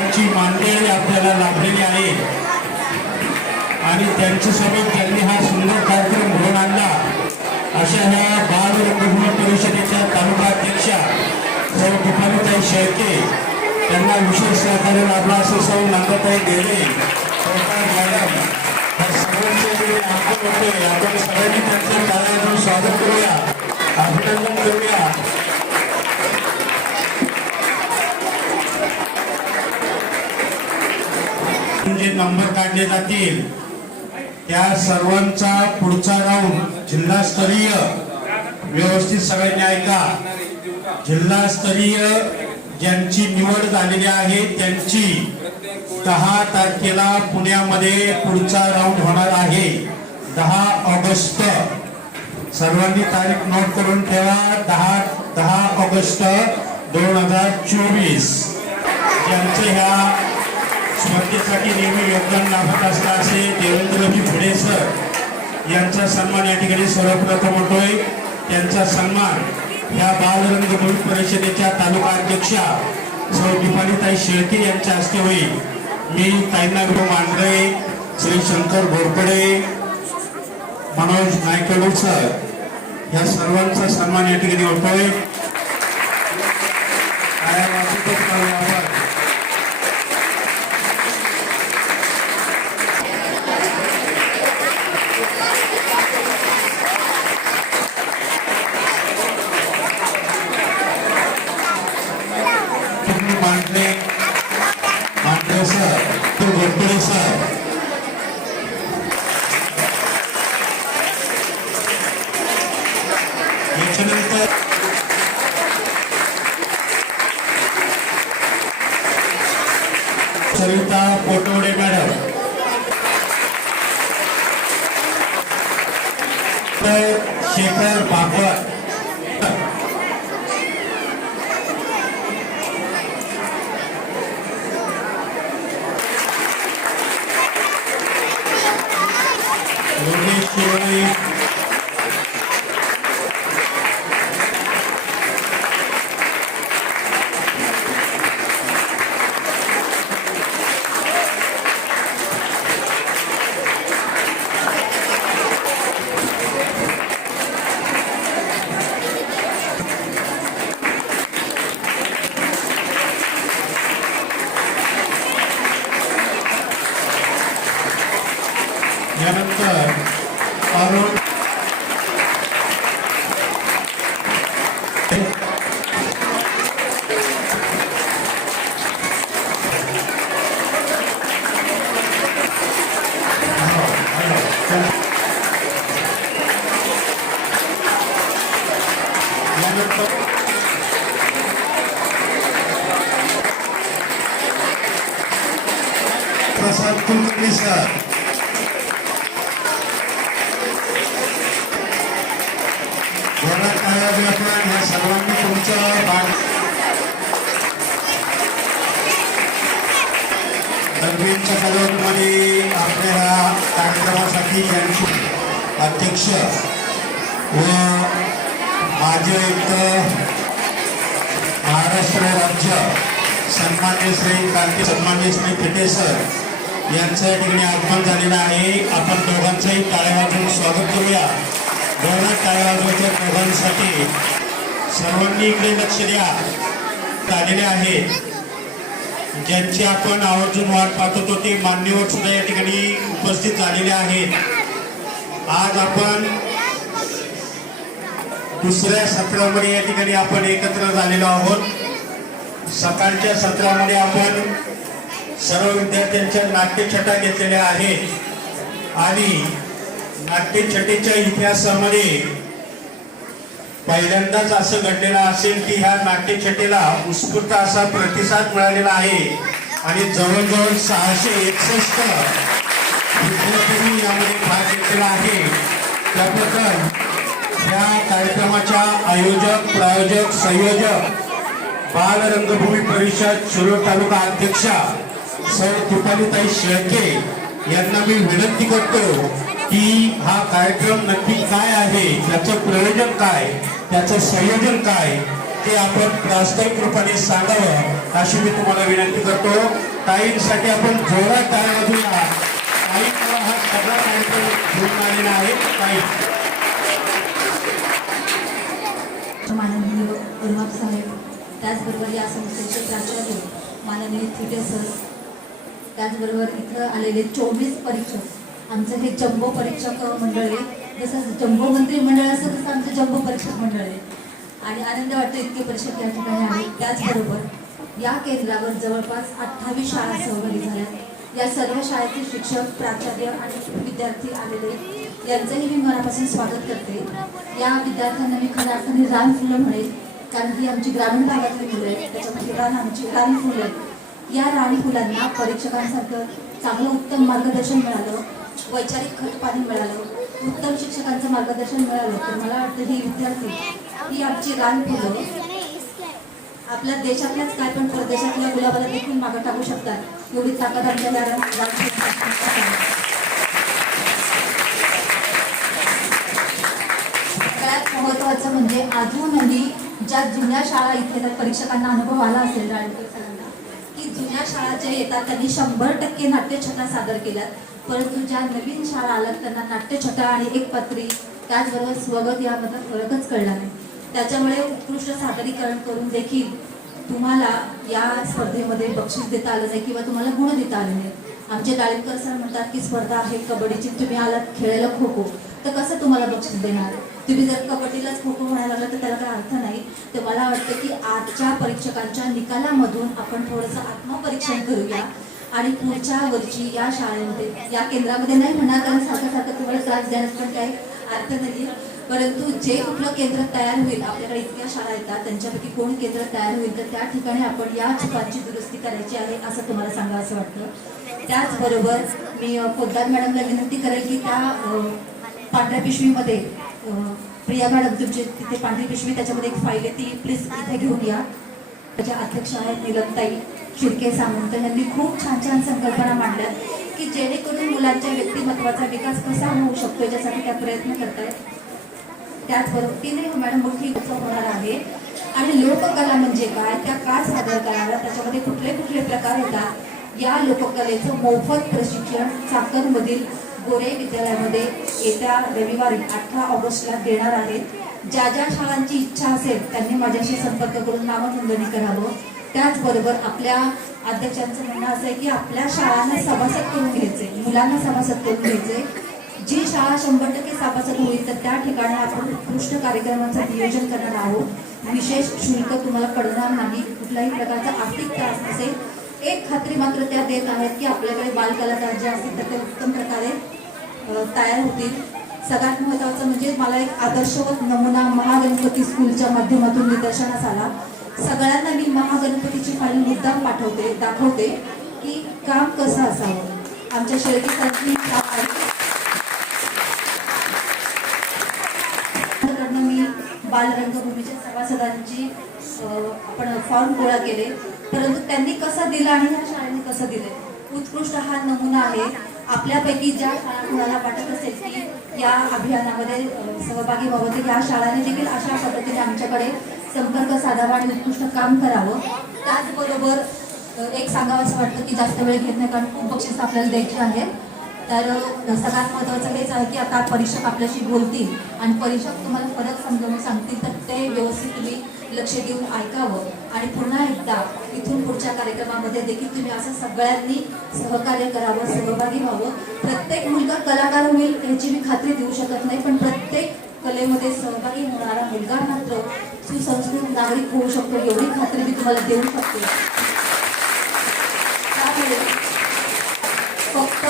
प्रकारची मानदेय आपल्याला लाभलेली आहे. आणि त्यांच्यासोबत त्यांनी हा सुंदर कार्यक्रम घडवून आणला अशा ह्या बाल रंगभूमी परिषदेच्या तालुका अध्यक्षा सौ कृपालीताई शेळके त्यांना विशेष सहकार्य लाभला असं सौ नंदाताई गेले सरकार मॅडम सर्वांचे आपण होते आपण सगळ्यांनी त्यांचं टाळ्यातून स्वागत करूया. अभिनंदन करूया जे नंबर काढले जातील. त्या सर्वांचा पुढचा राऊंड जिल्हास्तरीय व्यवस्थित सगळ्यांनी ऐका. जिल्हास्तरीय ज्यांची निवड झालेली आहे त्यांची दहा तारखेला पुण्यामध्ये पुढचा राऊंड होणार आहे. दहा ऑगस्ट. सर्वांनी तारीख नोट करून ठेवा. दहा दहा ऑगस्ट दोन हजार चोवीस. ज्यांचे ह्या स्पर्धेसाठी नेहमी योगदान लाभत असता असे देवेंद्रजी फुडे सर यांचा सन्मान या ठिकाणी सर्वप्रथम होतोय. त्यांचा सन्मान या बालरंगभूमी परिषदेच्या तालुका अध्यक्षा सौ दीपालीताई शेळके यांच्या हस्ते होईल. मी ताईंना गुरु मांढरे श्री शंकर घोरपडे मनोज नायकडे सर या सर्वांचा सन्मान या ठिकाणी होतोय टाळ्या वाजवतच करूया आपण तुम्ही मांडले मांडले सर तो गोडकडे सर याच्यानंतर सविता पोटवडे मॅडम. तर Shekhar Bapat Kanak-kanak Arun Yeah. दरम्यानच्या कालावधीमध्ये आपल्या कार्यक्रमासाठी त्यांचे अध्यक्ष व माझे एक महाराष्ट्र राज्य सन्मान्य श्री क्रांती सन्मान्य श्री फिटे सर यांचं या ठिकाणी आगमन झालेलं आहे. आपण दोघांचंही टाळ्या वाजवून स्वागत करूया. दोघांना टाळ्या वाजवायच्या दोघांसाठी सर्वांनी इकडे लक्ष द्या. आलेले आहे. ज्यांची आपण आवर्जून वाट पाहत होतो ते मान्यवर सुद्धा या ठिकाणी उपस्थित झालेले आहेत. आज आपण दुसऱ्या सत्रामध्ये या ठिकाणी आपण एकत्र झालेलो आहोत. सकाळच्या सत्रामध्ये आपण सर्व विद्यार्थ्यांच्या नाट्यछटा घेतलेल्या आहेत. आणि नाट्यछटेच्या इतिहासामध्ये पहिल्यांदाच असं घडलेलं असेल की ह्या नाट्यछटेला उत्स्फूर्त असा प्रतिसाद मिळालेला आहे. आणि जवळजवळ सहाशे एकसष्ट विद्यार्थ्यांनी यामध्ये भाग घेतलेला आहे. त्याबद्दल या कार्यक्रमाच्या आयोजक प्रायोजक संयोजक बाल रंगभूमी परिषद शिरोळ तालुका अध्यक्षा सौ कृपालीताई शेळके यांना मी विनंती करतो की हा कार्यक्रम नक्की काय आहे? त्याचं प्रयोजन काय? त्याचं संयोजन काय? ते आपण प्रास्ताविक रूपाने सांगावं अशी मी तुम्हाला विनंती करतो. टाईमसाठी आपण जोरात टाळ्या वाजूया टाईम हा सगळा कार्यक्रम घेऊन आलेला आहे. टाईम माननीय गुरुबाब साहेब त्याचबरोबर या संस्थेचे प्राचार्य माननीय थिटे सर त्याचबरोबर इथं आलेले चोवीस परीक्षक. आमचं हे जम्बो परीक्षक मंडळ आहे. जसं जम्बो मंत्री मंडळ असं तसं आमचं जम्बो परीक्षक मंडळ आहे. आणि आनंद वाटतो इतके परीक्षक या ठिकाणी आहे त्याचबरोबर या केंद्रावर जवळपास अठ्ठावीस शाळा सहभागी झाल्या. या सर्व शाळेतील शिक्षक प्राचार्य आणि विद्यार्थी आलेले यांचंही मी मनापासून स्वागत करते. या विद्यार्थ्यांना मी खऱ्या अर्थाने रान फुलं म्हणेल कारण ही आमची ग्रामीण भागातली मुलं आहेत. त्याच्यामध्ये रान आमची रान फुलं आहेत. या राणी फुलांना परीक्षकांसारखं चांगलं उत्तम मार्गदर्शन मिळालं. वैचारिक खतपाणी मिळालं. उत्तम शिक्षकांचं मार्गदर्शन मिळालं. तर मला वाटतं ही विद्यार्थी ही आमची रान फुलं. आपल्या देशातल्याच काय पण परदेशातल्या गुलाबाला देखील मागं टाकू शकतात. एवढी ताकद आमच्या सगळ्यात महत्वाचं म्हणजे अजूनही ज्या जुन्या शाळा इथे त्या परीक्षकांना अनुभव आला असेल जुन्या शाळा ज्या येतात त्यांनी शंभर टक्के नाट्यछटा सादर केल्यात. परंतु ज्या नवीन शाळा आल्यात त्यांना नाट्यछटा आणि एक पत्री त्याचबरोबर स्वगत यामध्ये फरकच कळला नाही. त्याच्यामुळे उत्कृष्ट सादरीकरण करून देखील तुम्हाला या स्पर्धेमध्ये बक्षीस देता आलं नाही किंवा तुम्हाला गुण देता आले नाही आमचे डाळिंबकर सर म्हणतात की स्पर्धा आहे कबड्डीची तुम्ही आलात खेळायला खो खो तर कसं तुम्हाला बक्षीस देणार? तुम्ही जर कबड्डीलाच खो खो म्हणायला लागला तर त्याला काही अर्थ नाही. तर मला वाटतं की आजच्या परीक्षकांच्या निकालामधून आपण थोडंसं आत्मपरीक्षण करूया. आणि पुढच्या वर्षी या शाळेमध्ये या केंद्रामध्ये नाही म्हणणार कारण सारखं सारखं तुम्हाला त्रास देण्यास पण काही अर्थ नाही परंतु जे कुठलं केंद्र तयार होईल आपल्याकडे इतक्या शाळा येतात त्यांच्यापैकी कोण केंद्र तयार होईल तर त्या ठिकाणी आपण या चुकांची दुरुस्ती करायची आहे असं तुम्हाला सांगा असं वाटतं. त्याचबरोबर मी पोद्दार मॅडमला विनंती करेल की त्या पांढऱ्या पिशवीमध्ये प्रिया मॅडम तुमची तिथे पांढरी पिशवी त्याच्यामध्ये एक फाईल आहे ती प्लीज इथे घेऊन या. त्याच्या अध्यक्ष आहेत निलमताई शिर्के सामंत यांनी खूप छान छान संकल्पना मांडल्या की जेणेकरून मुलांच्या व्यक्तिमत्वाचा विकास कसा होऊ शकतो याच्यासाठी त्या प्रयत्न करतायत. त्याचबरोबर तिने मॅडम मोठी उत्सव होणार आहे. आणि लोककला म्हणजे काय? त्या का सादर कराव्या त्याच्यामध्ये कुठले कुठले प्रकार होतात? या लोककलेचं मोफत प्रशिक्षण चाकणमधील गोरे विद्यालयामध्ये येत्या रविवारी अठरा ऑगस्टला देणार आहेत. ज्या ज्या शाळांची इच्छा असेल त्यांनी माझ्याशी संपर्क करून नामनोंदणी करावं. त्याचबरोबर आपल्या अध्यक्षांचं म्हणणं असं आहे की आपल्या शाळांना सभासद करून घ्यायचे मुलांना सभासद करून घ्यायचे जी शाळा शंभर टक्के सभासद होईल तर त्या ठिकाणी आपण उत्कृष्ट कार्यक्रमाचं नियोजन करणार आहोत. विशेष शुल्क तुम्हाला पडणार नाही. कुठल्याही प्रकारचा आर्थिक त्रास नसेल एक खात्री मात्र त्या देत आहेत की आपल्याकडे बालकलाकार जे असतील तर ते उत्तम प्रकारे तयार होतील. सगळ्यात महत्त्वाचं म्हणजे मला एक आदर्शवत नमुना महागणपती स्कूलच्या माध्यमातून निदर्शनास आला. सगळ्यांना मी महागणपतीची फाईल मुद्दाम पाठवते दाखवते की काम कसं असावं. आमच्या शेळकेसारखी शाळा मी बालरंगभूमीच्या सभासदांची आपण फॉर्म गोळा केले. परंतु त्यांनी कसं दिलं आणि ह्या शाळेने कसं दिलं? उत्कृष्ट हा नमुना आहे. आपल्यापैकी ज्या शाळा कुणाला वाटत असेल की या अभियानामध्ये सहभागी व्हावं तर या शाळांनी देखील अशा पद्धतीने आमच्याकडे संपर्क साधावा आणि उत्कृष्ट काम करावं. त्याचबरोबर एक सांगावं असं वाटतं की जास्त वेळ घेत नाही कारण खूप बक्षीस आपल्याला द्यायची आहे तर सगळ्यात महत्त्वाचं हेच आहे की आता परीक्षक आपल्याशी बोलतील आणि परीक्षक तुम्हाला फरक समजावून सांगतील तर ते व्यवस्थित तुम्ही लक्ष देऊन ऐकावं. आणि पुन्हा एकदा इथून पुढच्या कार्यक्रमामध्ये देखील तुम्ही असं सगळ्यांनी सहकार्य करावं सहभागी व्हावं. प्रत्येक मुलगा कलाकार होईल याची मी खात्री देऊ शकत नाही पण प्रत्येक कलेमध्ये सहभागी होणारा मुलगा मात्र सुसंस्कृत नागरिक होऊ शकतो एवढी खात्री मी तुम्हाला देऊ शकते. फक्त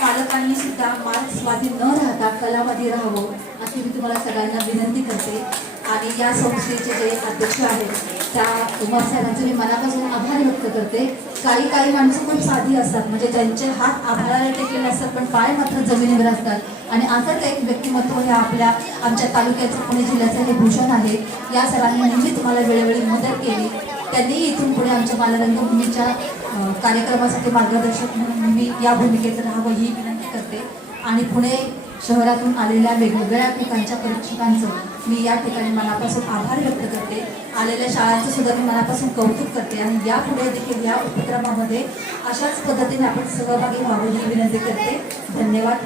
पालकांनी सुद्धा मार्क्सवादी न राहता कलावादी राहावं अशी मी तुम्हाला सगळ्यांना विनंती करते. आणि या संस्थेचे जे अध्यक्ष आहेत त्या उमासाहेबांचे मी मनापासून आभार व्यक्त करते. काही काही माणसं खूप साधी असतात म्हणजे ज्यांचे हात आभाराला टेकलेले असतात पण पाय मात्र जमिनीवर असतात. आणि असंच एक व्यक्तिमत्व हे आपल्या आमच्या तालुक्याचं पुणे जिल्ह्याचं हे भूषण आहे. या सरांनी नेहमी तुम्हाला वेळोवेळी मदत केली. त्यांनी इथून पुढे आमच्या बालरंगभूमीच्या कार्यक्रमासाठी मार्गदर्शक म्हणून मी या भूमिकेत राहावं ही विनंती करते. आणि पुणे शहरातून आलेल्या वेगवेगळ्या ठिकाणच्या परीक्षकांचं मी या ठिकाणी मनापासून आभार व्यक्त करते. आलेल्या शाळांचं सुद्धा मी मनापासून कौतुक करते आणि यापुढे देखील या उपक्रमामध्ये अशाच पद्धतीने आपण सहभागी व्हावे ही विनंती करते. धन्यवाद.